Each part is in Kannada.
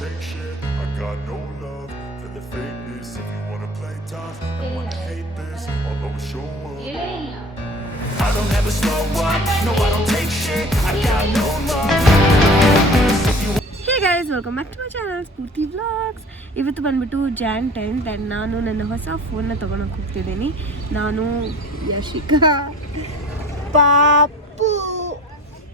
take shit. I got no love for the fakeness. If you wanna play tough and wanna hate this, I'll always show up. I don't ever slow up, no I don't take shit. I got no love. Hey guys, welcome back to my channel Spoorthi vlogs. ಇವತ್ತು ಬಂದುಬಿಟ್ಟು Jan 10th ಆ್ಯಂಡ್ ನಾನು ನನ್ನ ಹೊಸ ಫೋನ್ನ ತೊಗೊಳಕ್ಕೆ ಹೋಗ್ತಿದ್ದೀನಿ. ನಾನು ಯಶಿಕಾ, ಪಾಪು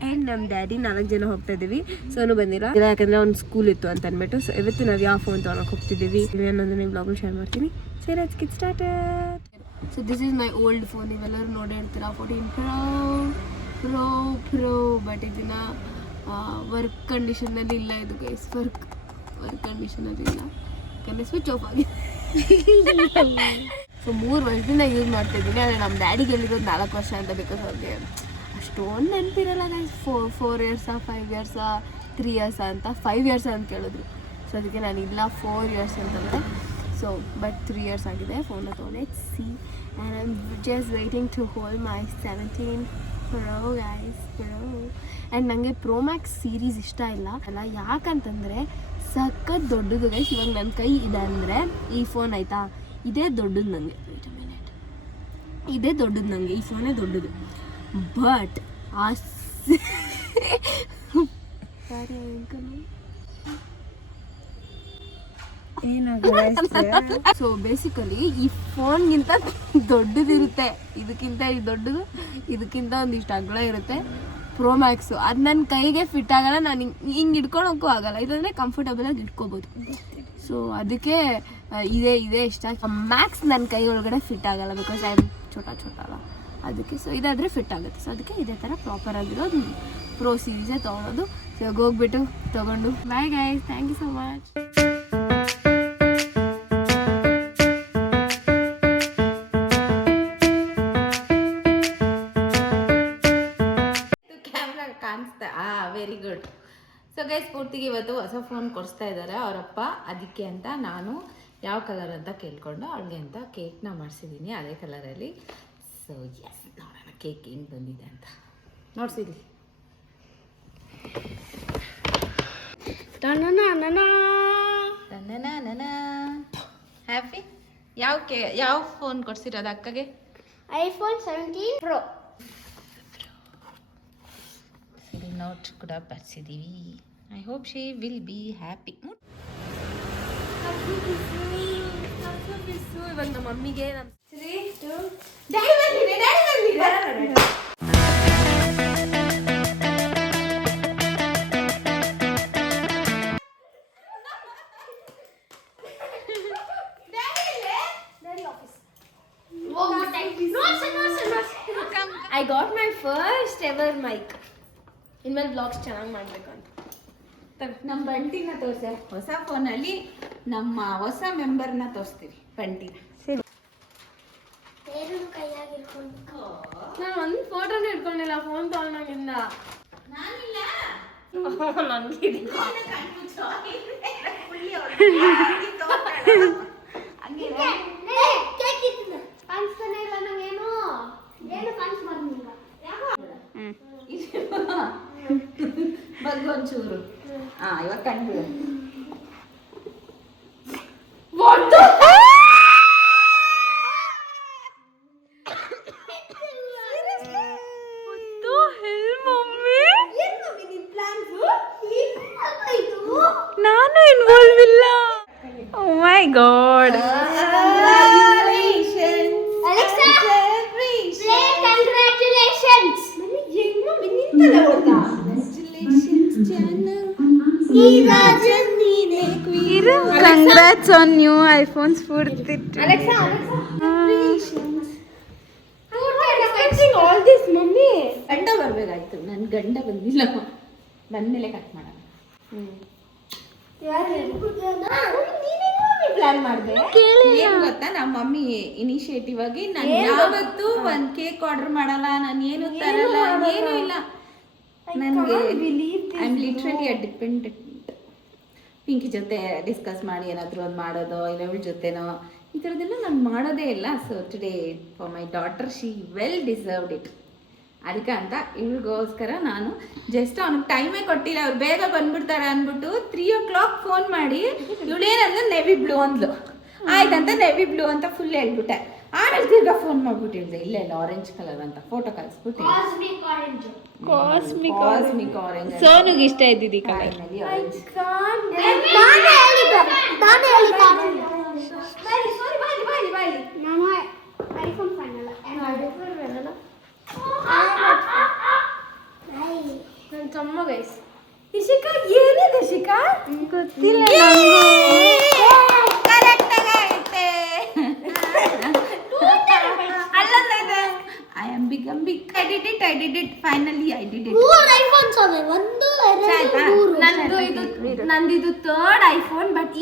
ಆ್ಯಂಡ್ ನಮ್ಮ ಡ್ಯಾಡಿ 4 ಜನ ಹೋಗ್ತಾ ಇದ್ದೀವಿ. ಸೋನು ಬಂದಿಲ್ಲ, ಯಾಕಂದರೆ ಅವ್ನು ಸ್ಕೂಲ್ ಇತ್ತು ಅಂತ ಅಂದ್ಬಿಟ್ಟು. ಸೊ ಇವತ್ತು ನಾವು ಯಾವ ಫೋನ್ ತೊಗೊಳಕ್ಕೆ ಹೋಗ್ತಿದ್ದೀವಿ ಅನ್ನೋದನ್ನ ಈ ವ್ಲಾಗಲ್ಲಿ ಶೇರ್ ಮಾಡ್ತೀನಿ. ಸರಿ, let's get started. So this is my old phone. ನೀವೆಲ್ಲರೂ ನೋಡಿರ್ತೀರ 14 Pro. ಬಟ್ ಇದನ್ನು ವರ್ಕ್ ಕಂಡೀಷನಲ್ಲಿ ಇಲ್ಲ. ಇದು ಗೈಸ್ ವರ್ಕ್ ಕಂಡೀಷನಲ್ಲಿ ಇಲ್ಲ, ಯಾಕಂದರೆ ಸ್ವಿಚ್ ಆಫ್ ಆಗಿದೆ. ಸೊ 3 ವರ್ಷದಿಂದ ಯೂಸ್ ಮಾಡ್ತಾಯಿದ್ದೀನಿ. ಆದರೆ ನಮ್ಮ ಡ್ಯಾಡಿಗೆ ಹೇಳಿರೋದು 4 ವರ್ಷ ಅಂತ, ಬಿಕಾಸ್ ಅವ್ರಿಗೆ ಅಷ್ಟೊಂದು ನೆನಪಿರಲ್ಲ ಗೈಸ್. 4 ಇಯರ್ಸಾ 5 ಇಯರ್ಸಾ 3 ಇಯರ್ಸಾ ಅಂತ 5 ಇಯರ್ಸಾ ಅಂತ ಕೇಳಿದ್ರು. ಸೊ ಅದಕ್ಕೆ ನಾನು ಇಲ್ಲ 4 ಇಯರ್ಸ್ ಅಂತಂದರೆ. ಸೊ ಬಟ್ 3 ಇಯರ್ಸ್ ಆಗಿದೆ ಫೋನ್ನ ತೊಗೊಂಡೆ. See and I am just waiting to hold my 17 Pro guys, Pro. And ನನಗೆ ಪ್ರೋ ಮ್ಯಾಕ್ಸ್ ಸೀರೀಸ್ ಇಷ್ಟ ಇಲ್ಲ ಯಾಕಂತಂದರೆ ಸಖತ್ ದೊಡ್ಡದು ಗೈಸ್. ಇವಾಗ ನನ್ನ ಕೈ ಇದೆ ಅಂದರೆ ಈ ಫೋನ್ ಆಯಿತಾ, ಇದೇ ದೊಡ್ಡದು ನನಗೆ. ಇದೇ ದೊಡ್ಡದು ನನಗೆ, ಈ ಫೋನೇ ದೊಡ್ಡದು. ಬಟ್ ಆ ಸೊ ಬೇಸಿಕಲಿ ಈ ಫೋನ್ಗಿಂತ ದೊಡ್ಡದಿರುತ್ತೆ, ಇದಕ್ಕಿಂತ ದೊಡ್ಡದು, ಇದಕ್ಕಿಂತ ಒಂದಿಷ್ಟು ಅಗಲ ಇರುತ್ತೆ ಪ್ರೋ ಮ್ಯಾಕ್ಸು. ಅದು ನನ್ನ ಕೈಗೆ ಫಿಟ್ ಆಗಲ್ಲ, ನಾನು ಹಿಂಗೆ ಹಿಡ್ಕೊಳಕ್ಕೂ ಆಗಲ್ಲ. ಇದಂದರೆ ಕಂಫರ್ಟಬಲಾಗಿ ಇಟ್ಕೋಬೋದು. ಸೊ ಅದಕ್ಕೆ ಇದೇ ಇಷ್ಟ. ಮ್ಯಾಕ್ಸ್ ನನ್ನ ಕೈ ಒಳಗಡೆ ಫಿಟ್ ಆಗಲ್ಲ, ಬಿಕಾಸ್ ಐ ಆಮ್ ಛೋಟ ಅಲ್ಲ ಅದಕ್ಕೆ. ಸೊ ಇದಾದರೆ ಫಿಟ್ ಆಗುತ್ತೆ. ಸೊ ಅದಕ್ಕೆ ಇದೇ ಥರ ಪ್ರಾಪರ್ ಆಗಿರೋದು ಪ್ರೋ ಸೀರೀಸೇ ತೊಗೊಳೋದು. ಸೊ ಇವಾಗ ಹೋಗ್ಬಿಟ್ಟು ತೊಗೊಂಡು bye guys, thank you so much. Very good. So guys, ಪೂರ್ತಿಗೆ ಇವತ್ತು ಹೊಸ ಫೋನ್ ಕೊಡಿಸ್ತಾ ಇದ್ದಾರೆ ಅವರಪ್ಪ. ಅದಕ್ಕೆ ಅಂತ ನಾನು ಯಾವ ಕಲರ್ ಅಂತ ಕೇಳ್ಕೊಂಡು ಅವಳಿಗೆ ಅಂತ ಕೇಕ್ನ ಮಾಡಿಸಿದ್ದೀನಿ ಅದೇ ಕಲರಲ್ಲಿ. ಸೊ ಎಸ್, ನೋಡೋಣ ಕೇಕ್ ಏನು ಬಂದಿದೆ ಅಂತ ನೋಡ್ಸಿದ್ವಿ. ಹ್ಯಾಪಿ. ಯಾವ ಫೋನ್ ಕೊಡ್ಸಿರೋದು ಅಕ್ಕಗೆ? iPhone 17 Pro. ನೋಟ್ ಕೂಡ ಬರ್ಸಿದ್ದೀವಿ. I hope she will be happy. ಇವಾಗ ನಮ್ಮ ಮಮ್ಮಿಗೆ I got my first ever mic. ಇನ್ಮೇಲೆ ಬ್ಲಾಗ್ಸ್ ಚೆನ್ನಾಗಿ ಮಾಡಬೇಕು ಅಂತ ನಮ್ಮ ಬಂಟಿನ ತೋರಿಸ. ಹೊಸ ಫೋನಲ್ಲಿ ನಮ್ಮ ಹೊಸ ಮೆಂಬರ್ನ ತೋರಿಸ್ತೀವಿ, ಬಂಟಿನ. ನಾನು ಒಂದು ಫೋಟೋನೇ ಇಟ್ಕೊಂಡಿಲ್ಲ ಫೋನ್ ತೊಗೊಂಡಾಗಿಂದ. ಬಗ್ಗೆ ಒಂಚೂರು ಇವಾಗ ಕಂಡು ನಾನು ಇನ್ವಾಲ್ವ್ ಇಲ್ಲ. ಓ ಮೈ god. Congrats on new iPhone Spurti. Alexa. All this mummy. ಗಂಡ ಬರ್ಬೇಕಾಯ್ತು, ನನ್ನ ಗಂಡ ಬಂದಿಲ್ಲ. ಬಂದ್ಮೇಲೆ ಕಟ್ ಮಾಡೋಣ. ಪ್ಲಾನ್ ಮಾಡಿದೆ ಏನ್ ಗೊತ್ತಾ, ನಮ್ಮ ಮಮ್ಮಿ ಇನಿಷಿಯೇಟಿವ್ ಆಗಿ ನಾನು ಯಾವತ್ತೂ ಒಂದು ಕೇಕ್ ಆರ್ಡರ್ ಮಾಡಲ್ಲ, ನಾನು ಏನು ತರಲ್ಲ, ಏನೂ ಇಲ್ಲ. ನನಗೆ I am literally a dependent. Pinky ಜೊತೆ ಡಿಸ್ಕಸ್ ಮಾಡಿ ಏನಾದರೂ ಒಂದು ಮಾಡೋದು, ಇಲ್ಲ ಇವಳ ಜೊತೆನೋ, ಈ ಥರದ್ದೆಲ್ಲ ನಾನು ಮಾಡೋದೇ ಇಲ್ಲ. So today for my daughter, she well deserved it. ಅದಕ್ಕೆ ಅಂತ ಇವಳಿಗೋಸ್ಕರ ನಾನು ಜಸ್ಟ್ ಅವ್ನಿಗೆ ಟೈಮೇ ಕೊಟ್ಟಿಲ್ಲ, ಅವ್ರು ಬೇಗ ಬಂದ್ಬಿಡ್ತಾರೆ ಅಂದ್ಬಿಟ್ಟು 3 o'clock ಫೋನ್ ಮಾಡಿ ಇವಳೇನಂದ್ರೆ ನೆವಿ ಬ್ಲೂ ಅಂದ್ಲು. ಆಯ್ತಂತ ನೆವಿ ಬ್ಲೂ ಅಂತ ಫುಲ್ ಹೇಳ್ಬಿಟ್ಟೆ. ಆಮೇಲೆ ತಿರ್ಗಾ ಫೋನ್ ಮಾಡ್ಬಿಟ್ಟು ಹೇಳಿದೆ ಇಲ್ಲ ಆರೆಂಜ್ ಕಲರ್ ಅಂತ ಫೋಟೋ ಕಳಿಸ್ಬಿಟ್ಟು ಕಾಸ್ಮಿಕ್ ಆರೆಂಜ್ ಸೋನುಗೆ ಇಷ್ಟ ಇದ್ದಿದ್ದು ಕಲರ್. ತಮ್ಮ ಗೈಸ್ ಇಶಿಕಾ ಏನಿದೆ ಶಿಕಾ ಗೊತ್ತಿಲ್ಲ. I am big. I did it. Finally, I did it. 4 iPhones ಅವೆ. 1 2 3 ನಂದಿದು 3rd iPhone. ಬಟ್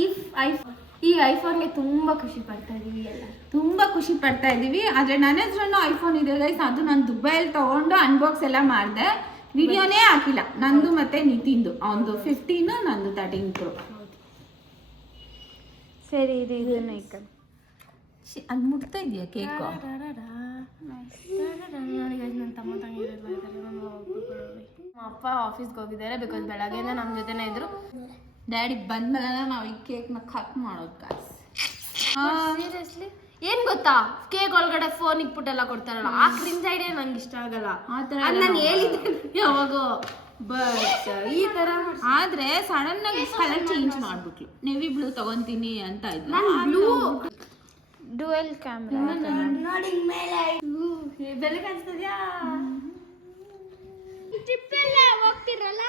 ಈ ಐಫೋನ್ಗೆ ತುಂಬಾ ಖುಷಿ ಪಡ್ತಾ ಇದೀವಿ ಎಲ್ಲ. ತುಂಬಾ ಖುಷಿ ಪಡ್ತಾ ಇದೀವಿ. ಆದ್ರೆ ನನ್ನ ಹತ್ರನೂ ಐಫೋನ್ ಇದೆ ಗೈಸ್. ಅದು ನಾನು ದುಬೈಯಲ್ಲಿ ತಗೊಂಡು ಅನ್ಬಾಕ್ಸ್ ಎಲ್ಲ ಮಾಡಿದೆ. ವಿಡಿಯೋನೇ ಹಾಕಿಲ್ಲ ನಂದು ಮತ್ತೆ ನಿತಿನ್ದು. ಅವನದು 15 ನಂದು 13 Pro. ಸರಿ ಇದನ್ನ ಇಕ್ಕಿ. ಅದು ಮುಟ್ತಾ ಇದೆಯಾ ಕೇಕು? ನನ್ನ ತಮ್ಮ ತಂಗಿ ನಮ್ಮ ಅಪ್ಪ ಆಫೀಸ್ಗೆ ಹೋಗಿದ್ದಾರೆ. ಬಿಕಾಸ್ ಬೆಳಗ್ಗೆಯಿಂದ ನಮ್ಮ ಜೊತೆನೇ ಇದ್ರು. ಡ್ಯಾಡಿ ಬಂದ್ಮೇಲೆ ನಾವು ಈ ಕೇಕ್ನ ಕಟ್ ಮಾಡೋದು ಗಾಯ್ಸ್. ಸೀರಿಯಸ್ಲಿ ಏನ್ ಗೊತ್ತಾ, ಕೇಕ್ ಒಳಗಡೆ ಫೋನ್ ಇಕ್ಬಿಟ್ಟೆಲ್ಲ ಕೊಡ್ತಾರಲ್ಲ, ಆ ಕ್ರಿಂಜ್ ಐಡಿಯಾ ನಂಗೆ ಇಷ್ಟ ಆಗಲ್ಲ. ಅದು ನಾನು ಹೇಳಿದ್ದೆ ಯಾವಾಗೋ. ಬಟ್ ಈ ತರ ಆದ್ರೆ ಸಡನ್ ಆಗಿ ಕಲರ್ ಚೇಂಜ್ ಮಾಡ್ಬಿಟ್ಲು. ನೆವಿ ಬ್ಲೂ ತಗೊಂತೀನಿ ಅಂತ ಇದ್ಲು. ಬ್ಲೂ ಡುವೆಲ್ ಕ್ಯಾಮ್ರಾ ನೋಡಿ ಮೇಲೆ ಬೆಲೆ ಕಾಣಿಸ್ತದ್ಯಾ? ಟ್ರಿಪ್ ಎಲ್ಲ ಹೋಗ್ತಿರಲ್ಲ,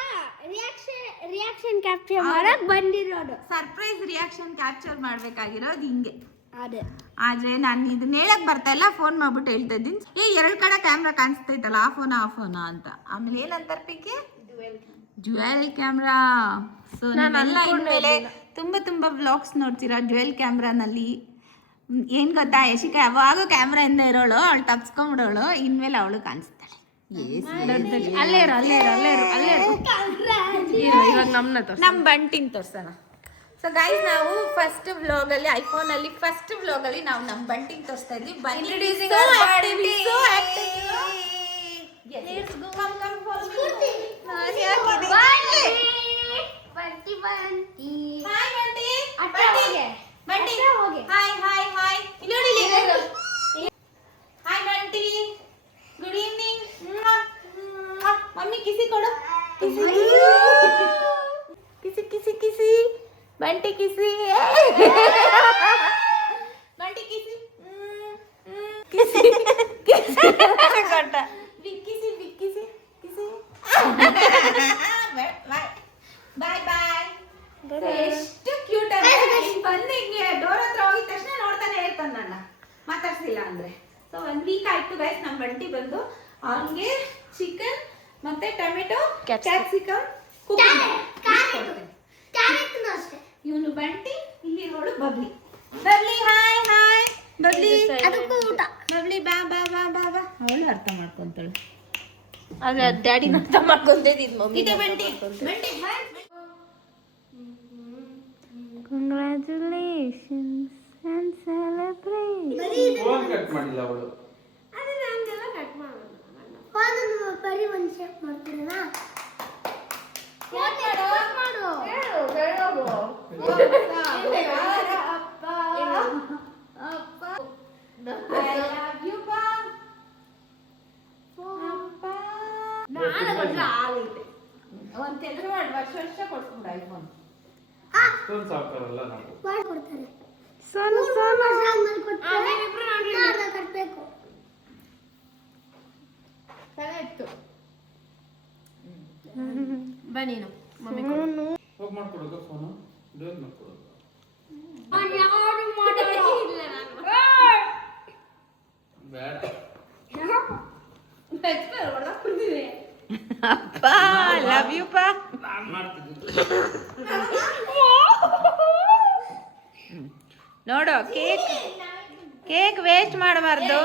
ರಿಯಾಕ್ಷನ್ ಕ್ಯಾಪ್ಚರ್ ಮಾಡಕ್ ಬಂದಿರೋದು. ಸರ್ಪ್ರೈಸ್ ರಿಯಾಕ್ಷನ್ ಕ್ಯಾಪ್ಚರ್ ಮಾಡ್ಬೇಕಾಗಿರೋದು ಹಿಂಗೆ. ಅದೇ ಆದ್ರೆ ನಾನು ಇದನ್ನ ಹೇಳಕ್ ಬರ್ತಾ ಇಲ್ಲ, ಫೋನ್ ಮಾಡ್ಬಿಟ್ಟು ಹೇಳ್ತಾ ಇದ್ದೀನಿ 2 ಕಡೆ ಕ್ಯಾಮ್ರಾ ಕಾಣಿಸ್ತೈತಲ್ಲ, ಆ ಫೋನಾ ಅಂತ. ಆಮೇಲೆ ಏನಂತಾರೆ ಪಿಕ್ಕೆ? Dual camera. ಸೊ ನಾವೆಲ್ಲ ಇನ್ಮೇಲೆ ತುಂಬಾ ವ್ಲಾಗ್ಸ್ ನೋಡ್ತೀರಾ ಡ್ಯುಯಲ್ ಕ್ಯಾಮ್ರಾನಲ್ಲಿ. ಏನ್ ಗೊತ್ತಾ, ಯಶಿಕಾ ಯಾವಾಗ ಕ್ಯಾಮ್ರಾ ಇಂದ ಇರೋಳು, ಅವಳು ತಪ್ಸ್ಕೊಂಡ್ಬಿಡೋಳು, ಇನ್ಮೇಲೆ ಅವಳು ಕಾಣಿಸ್ತಾಳೆ. ಅಲ್ಲೇ ಇರು. ಇವಾಗ ನಮ್ಮನ್ನ ನಮ್ಮ ಬಂಟಿನ ತೋರ್ಸೋಣ. ಸೊ ಗೈಸ್, ನಾವು ಫಸ್ಟ್ ವ್ಲಾಗಲ್ಲಿ ಐಫೋನಲ್ಲಿ ಫಸ್ಟ್ ವ್ಲಾಗಲ್ಲಿ ನಾವು ನಮ್ಮ ಬಂಟಿನ ತೋರಿಸ್ತಾ ಇದ್ವಿ. Good evening mummy. ಕಿಸಿ ಕೊಡು. ಕಿಸಿ ಬಂಟಿ ಕಿಸಿ. ಬಂಟಿ ಕಿಸಿ ಕೊಟ್ಟ. ಬಿಕ್ಕಿಸಿ ಬಾಯ್. ಎಷ್ಟು ಕ್ಯೂಟ್ ಬಂದು ಹಿಂಗೆ ಡೋರ್ ಹತ್ರ ಹೋಗಿದ ತಕ್ಷಣ ನೋಡ್ತಾನೆ ಇರ್ತಾನೆ ನನ್ನ, ಮಾತಾಡ್ಸಿಲ್ಲ ಅಂದ್ರೆ. ಸೊ 1 ವೀಕ್ ಆಯ್ತು ಗೈಸ್ ನಮ್ಮ ಬಂಟಿ ಬಂದು. ಅವನಿಗೆ ಚಿಕನ್ ಮತ್ತೆ ಟೊಮೆಟೊ ಕ್ಯಾಪ್ಸಿಕಮ್ ಇವನು ಬಂಟಿ. ಇಲ್ಲಿ ನೋಡು ಬಬ್ಲಿ. Hi bubbly. ಅದಕ್ಕೂ ಊಟ. ಬಬ್ಲಿ ಬಾ. ಅವಳು ಅರ್ಥ ಮಾಡ್ಕೊಂತಾಳು. ಅದೇ ಡ್ಯಾಡಿನ ಅರ್ಥ ಮಾಡ್ಕೊಂತಿದ್ದು ಮಮ್ಮಿ. ಇದು Bunty. Congratulations and celebrate. Phone cut ಮಾಡಿಲ್ಲ ಅವಳು. ಬರೀ ಒಂದು ಶೇಪ್ ಮಾಡ್ತೀರಾ? ಒಂದು ಕೆಲಸ ಮಾಡಿ, ವರ್ಷ ಕೊಡ್ಸ್ಬಿಡು ಐಫೋನ್. ಫೋನ್ ಸಾಕ್ತಾರಲ್ಲ ನಾವು. ಕೊಡ್ತಾರೆ. ಸೋನು ಕಟ್ಬೇಕು. ಚೆನ್ನಾಗಿತ್ತು. ಬನ್ನಿ ಮಮ್ಮಿ ಹೋಗಿ ಮಾಡ್ಕೊಡೋದು ಫೋನು ಡೋರ್ ಮಾಡ್ಕೊಡೋದು. ಬೇಡ ಅಪ್ಪ ಲವ್ ಯು ಪಾ. ನಾನು ಮಾಡ್ತಿದ್ದೆ. ನೋಡು ಕೇಕ್ ವೇಸ್ಟ್ ಮಾಡಬಾರ್ದು.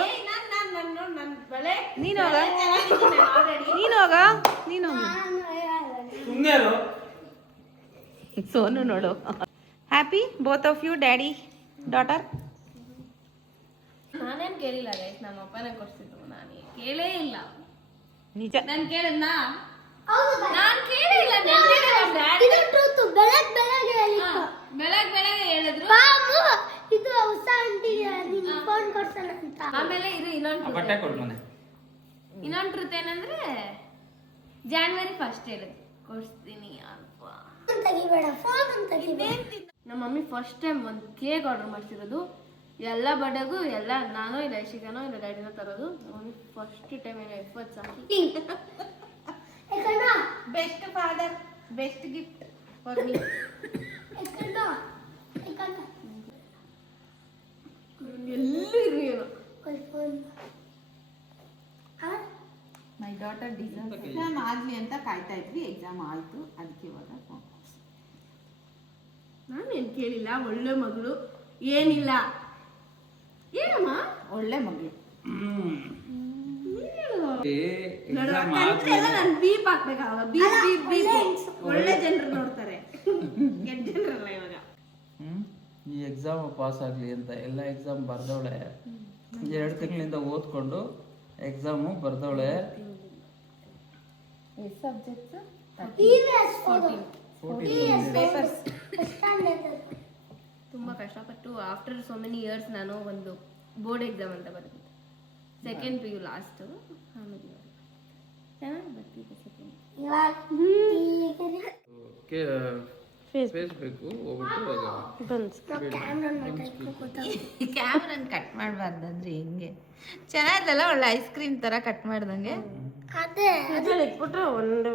ನೀನು ಹೋಗ. ಸುಮ್ಮನೆ ಸೋನು ನೋಡು. Happy both of you daddy daughter. ನಾನೇನು ಕೇಳಿಲ್ಲ ಗೈಸ್, ನಮ್ಮ ಅಪ್ಪನೇ ಕೊಡ್ಸಿದ್ರು, ನಾನು ಕೇಳೇ ಇಲ್ಲ. ನಿಜ. ನಾನು ಕೇಳಿದ್ನಾ? ಹೌದು ನಾನು ಕೇಳಿಲ್ಲ. ನೆನ್ನೆನೆ ನಮ್ ಡ್ಯಾಡಿ ಇದು ಟ್ರೂತ್. ಬೆಳಗ್ಗೆ ಹೇಳಿತ್ತು. ಬೆಳಗ್ಗೆ ಹೇಳಿದ್ರು. ಬಾಬು ಇದು ಹೊಸ ಆಂಟಿಗೆ ನಿನ್ ಫೋನ್ ಕೊಡ್ತಾನೆ ಅಂತ. ಆಮೇಲೆ ಇದು ಬಟ್ಟೆ ಕೊಡು ಮನೆ. ಇನ್ನೊಂದು ಟ್ರೂತ್ ಏನಂದ್ರೆ ಜಾನ್ವರಿ 1 ಹೇಳಿದ್ರು ಕೊಡ್ಸ್ತೀನಿ ಅಪ್ಪ. ತೆಗಿಬೇಡ, ಫೋನ್ ತೆಗಿಬೇಡ. ನಮ್ಮ ಮಮ್ಮಿ ಫಸ್ಟ್ ಟೈಮ್ ಒಂದು ಕೇಕ್ ಆರ್ಡರ್ ಮಾಡ್ತಿರೋದು. ಎಲ್ಲ ಬರ್ಡೇಗೂ ಎಲ್ಲ ನಾನು ಇಲ್ಲ ಐಶಿಕನೋ ಇಲ್ಲ ಡ್ಯಾಡಿನ ತರೋದು. ನಮ್ಮ ಮಮ್ಮಿ ಫಸ್ಟ್ ಟೈಮ್ ಏನೋ ಎಫರ್ಟ್ಸ್ ಹಾಕಿ ಯಾಕಂದ್ರೆ best father, best gift for me. ಯಾಕಂದ್ರೆ ಎಲ್ಲಿರು ಏನೋ phone my daughter deserve. Exam ಆಗಲಿ ಅಂತ ಕಾಯ್ತಾ ಇದ್ವಿ. ಎಕ್ಸಾಮ್ ಆಯಿತು, ಅದಕ್ಕೆ ಇವಾಗ ಫೋನ್. ನಾನೇನು ಕೇಳಿಲ್ಲ. ಒಳ್ಳೆ ಮಗಳು ಏನಿಲ್ಲ. ಏನಮ್ಮ ಒಳ್ಳೆ ಮಗಳು. ಎಕ್ಸಾಮ್ ಎಲ್ಲ ನಾನು ಬೀಪ್ ಹಾಕ್ಬೇಕಾಗ ಬೀಪ್ ಬೀಪ್ ಬೀಪ್. ಒಳ್ಳೆ ಜನರು ನೋಡ್ತಾರೆ, ಕೆಟ್ಟ ಜನರಲ್ಲ ಇವಾಗ. ಈ ಎಕ್ಸಾಮ್ ಪಾಸ್ ಆಗಲಿ ಅಂತ ಎಲ್ಲ ಎಕ್ಸಾಮ್ ಬರ್ದವಳೆ. 2 ತಿಂಗಳಿಂದ ಓದ್ಕೊಂಡು ಎಕ್ಸಾಮು ಬರ್ದವಳೆ. ಎಷ್ಟು ಸಬ್ಜೆಕ್ಟ್ಸ್? EVS 14 papers. ತುಂಬ ಕಷ್ಟಪಟ್ಟು ಆಫ್ಟರ್ ಸೋ ಮೆನಿ ಇಯರ್ಸ್ ನಾನು ಒಂದು ಬೋರ್ಡ್ ಎಕ್ಸಾಮ್ ಅಂತ ಬರೆದಿದ್ದೆ. Second PU last. ಆಮೇಲೆ ಚೆನ್ನಾಗಿ ಬರ್ತಿದ್ದೆ ಸೆಕೆಂಡ್. ಫೇಸ್ ಬೇಕು ಹೋಗ್ಬಿಟ್ಟು ಕ್ಯಾಮ್ರನ್ ಕಟ್ ಮಾಡಬಾರ್ದಂದ್ರೆ ಹಿಂಗೆ ಚೆನ್ನಾಗಿದ್ದಲ್ಲ, ಒಳ್ಳೆ ಐಸ್ ಕ್ರೀಮ್ ಥರ ಕಟ್ ಮಾಡ್ದಂಗೆ. ಅದೇ ಇಟ್ಬಿಟ್ರೆ ಒಂದೇ